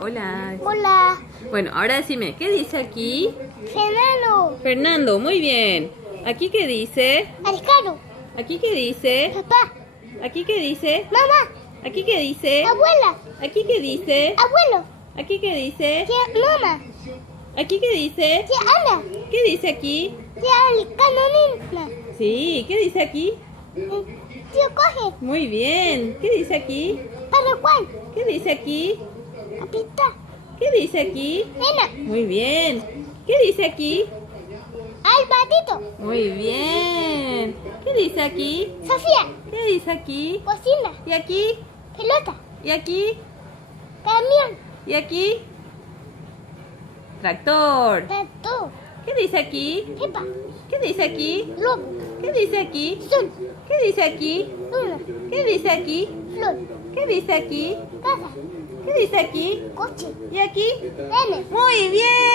Hola. Hola. Bueno, ahora decime, ¿qué dice aquí? Fernando. Fernando, muy bien. ¿Aquí qué dice? Alejandro. ¿Aquí qué dice? Papá. ¿Aquí qué dice? Mamá. ¿Aquí qué dice? Abuela. ¿Aquí qué dice? Abuelo. ¿Aquí qué dice? Tía mamá. ¿Aquí qué dice? Tía Ana. ¿Qué dice aquí? Tía Canonina. Sí, ¿qué dice aquí? Tío Coge. Muy bien. ¿Qué dice aquí? Paraguay. ¿Qué dice aquí? Capita. ¿Qué dice aquí? Nena. Muy bien. ¿Qué dice aquí? Albatito. Muy bien. ¿Qué dice aquí? Sofía. ¿Qué dice aquí? Cocina. ¿Y aquí? Pelota. ¿Y aquí? Camión. ¿Y aquí? Tractor. Tato. ¿Qué dice aquí? Pepa. ¿Qué dice aquí? Lobo. ¿Qué dice aquí? Sol. ¿Qué dice aquí? Luna. ¿Qué dice aquí? Flor. ¿Qué dice aquí? Casa. ¿Qué dice aquí? Coche. ¿Y aquí? Nene. Muy bien.